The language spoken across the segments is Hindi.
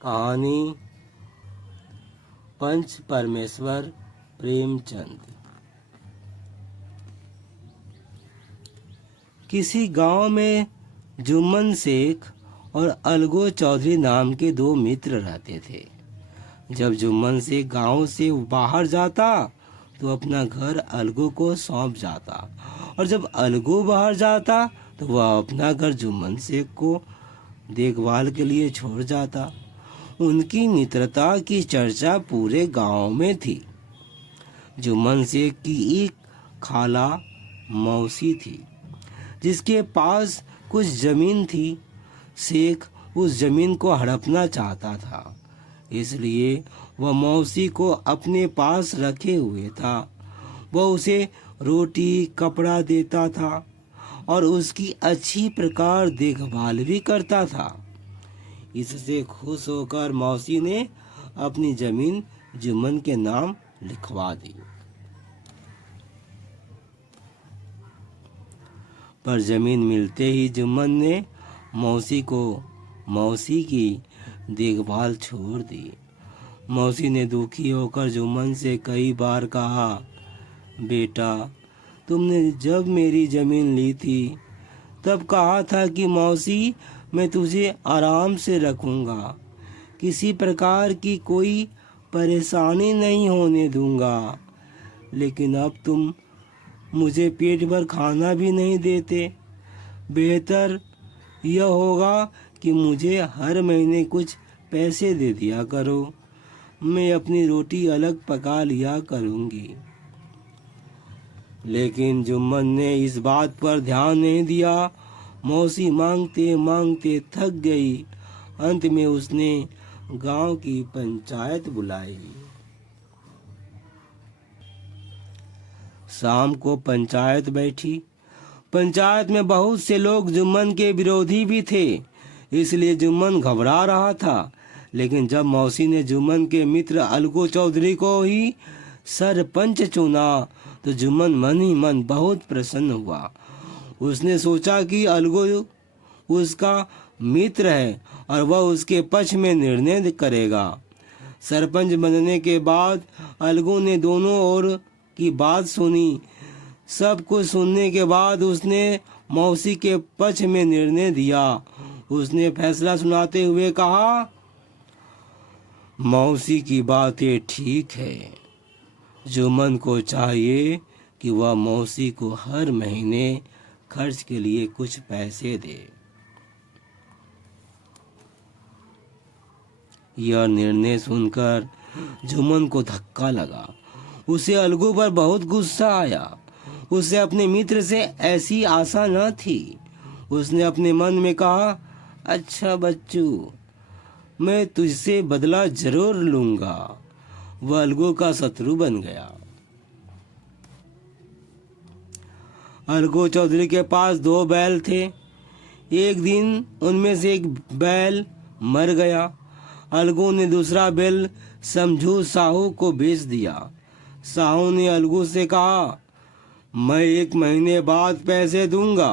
कहानी पंच परमेश्वर प्रेमचंद। किसी गांव में जुम्मन शेख और अलगो चौधरी नाम के दो मित्र रहते थे। जब जुम्मन शेख गांव से बाहर जाता तो अपना घर अलगो को सौंप जाता, और जब अलगो बाहर जाता तो वह अपना घर जुम्मन शेख को देखभाल के लिए छोड़ जाता। उनकी मित्रता की चर्चा पूरे गांव में थी। जुम्मन शेख की एक खाला मौसी थी जिसके पास कुछ जमीन थी। शेख उस जमीन को हड़पना चाहता था, इसलिए वह मौसी को अपने पास रखे हुए था। वह उसे रोटी कपड़ा देता था और उसकी अच्छी प्रकार देखभाल भी करता था। इससे खुश होकर मौसी ने अपनी जमीन जुम्मन के नाम लिखवा दी। पर जमीन मिलते ही जुम्मन ने मौसी की देखभाल छोड़ दी। मौसी ने दुखी होकर जुम्मन से कई बार कहा, बेटा, तुमने जब मेरी जमीन ली थी तब कहा था कि मौसी, मैं तुझे आराम से रखूंगा, किसी प्रकार की कोई परेशानी नहीं होने दूंगा, लेकिन अब तुम मुझे पेट भर खाना भी नहीं देते। बेहतर यह होगा कि मुझे हर महीने कुछ पैसे दे दिया करो, मैं अपनी रोटी अलग पका लिया करूंगी। लेकिन जुम्मन ने इस बात पर ध्यान नहीं दिया। मौसी मांगते मांगते थक गई। अंत में उसने गांव की पंचायत बुलाई। शाम को पंचायत बैठी। पंचायत में बहुत से लोग जुम्मन के विरोधी भी थे, इसलिए जुम्मन घबरा रहा था। लेकिन जब मौसी ने जुम्मन के मित्र अलगो चौधरी को ही सरपंच चुना तो जुम्मन मन ही मन बहुत प्रसन्न हुआ। उसने सोचा कि अलगो उसका मित्र है और वह उसके पक्ष में निर्णय करेगा। सरपंच बनने के बाद अलगो ने दोनों ओर की बात सुनी। सब कुछ सुनने के बाद उसने मौसी के पक्ष में निर्णय दिया। उसने फैसला सुनाते हुए कहा, मौसी की बातें ठीक है। जुम्मन को चाहिए कि वह मौसी को हर महीने खर्च के लिए कुछ पैसे दे। यह निर्णय सुनकर जुम्मन को धक्का लगा। उसे अलगू पर बहुत गुस्सा आया। उसे अपने मित्र से ऐसी आशा न थी। उसने अपने मन में कहा, अच्छा बच्चू, मैं तुझसे बदला जरूर लूंगा। वह अलगू का शत्रु बन गया। अलगो चौधरी के पास दो बैल थे। एक दिन उनमें से एक बैल मर गया। अलगू ने दूसरा बैल समझू साहू को बेच दिया। साहू ने अलगू से कहा, मैं 1 महीने बाद पैसे दूंगा।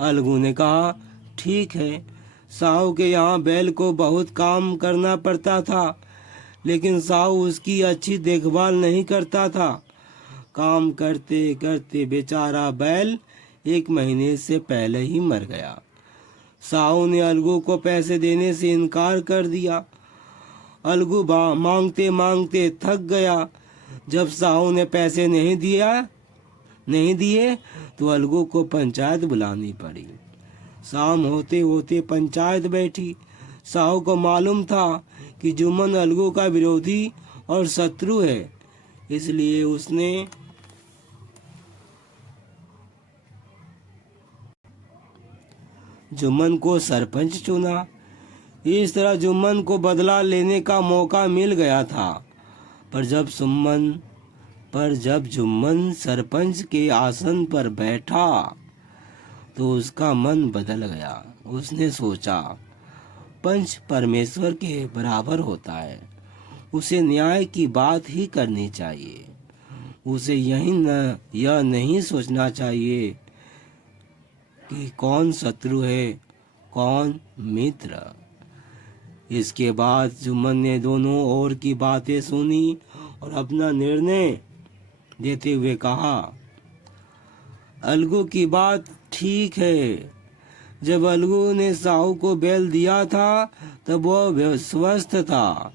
अलगू ने कहा, ठीक है। साहू के यहाँ बैल को बहुत काम करना पड़ता था, लेकिन साहू उसकी अच्छी देखभाल नहीं करता था। काम करते करते बेचारा बैल 1 महीने से पहले ही मर गया। साहू ने अलगू को पैसे देने से इनकार कर दिया। अलगू मांगते मांगते थक गया। जब साहू ने पैसे नहीं दिए तो अलगू को पंचायत बुलानी पड़ी। शाम होते होते पंचायत बैठी। साहू को मालूम था कि जुम्मन अलगू का विरोधी और शत्रु है, इसलिए उसने जुम्मन को सरपंच चुना। इस तरह जुम्मन को बदला लेने का मौका मिल गया था। पर जब जुम्मन सरपंच के आसन पर बैठा तो उसका मन बदल गया। उसने सोचा, पंच परमेश्वर के बराबर होता है, उसे न्याय की बात ही करनी चाहिए। उसे यह नहीं सोचना चाहिए कि कौन शत्रु है कौन मित्र। इसके बाद जुम्मन ने दोनों ओर की बातें सुनी और अपना निर्णय देते हुए कहा, अलगू की बात ठीक है। जब अलगू ने साहू को बैल दिया था तब वह स्वस्थ था।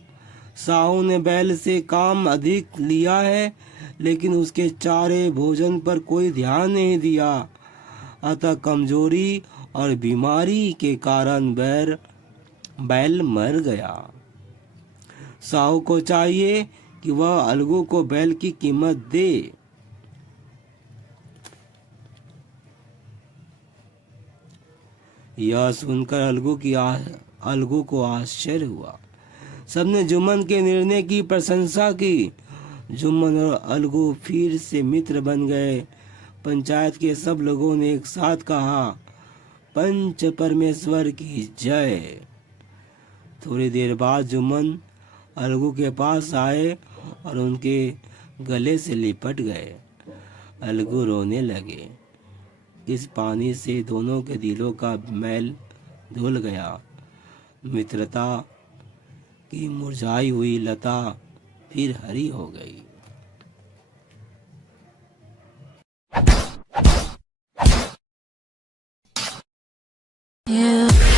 साहू ने बैल से काम अधिक लिया है, लेकिन उसके चारे भोजन पर कोई ध्यान नहीं दिया। अतः कमजोरी और बीमारी के कारण बैल मर गया। साहू को चाहिए कि वह अलगू को बैल की कीमत दे। यह सुनकर अलगू को आश्चर्य हुआ। सबने जुम्मन के निर्णय की प्रशंसा की। जुम्मन और अलगू फिर से मित्र बन गए। पंचायत के सब लोगों ने एक साथ कहा, पंच परमेश्वर की जय। थोड़ी देर बाद जुम्मन अलगू के पास आए और उनके गले से लिपट गए। अलगू रोने लगे। इस पानी से दोनों के दिलों का मैल धुल गया। मित्रता की मुरझाई हुई लता फिर हरी हो गई। Yeah.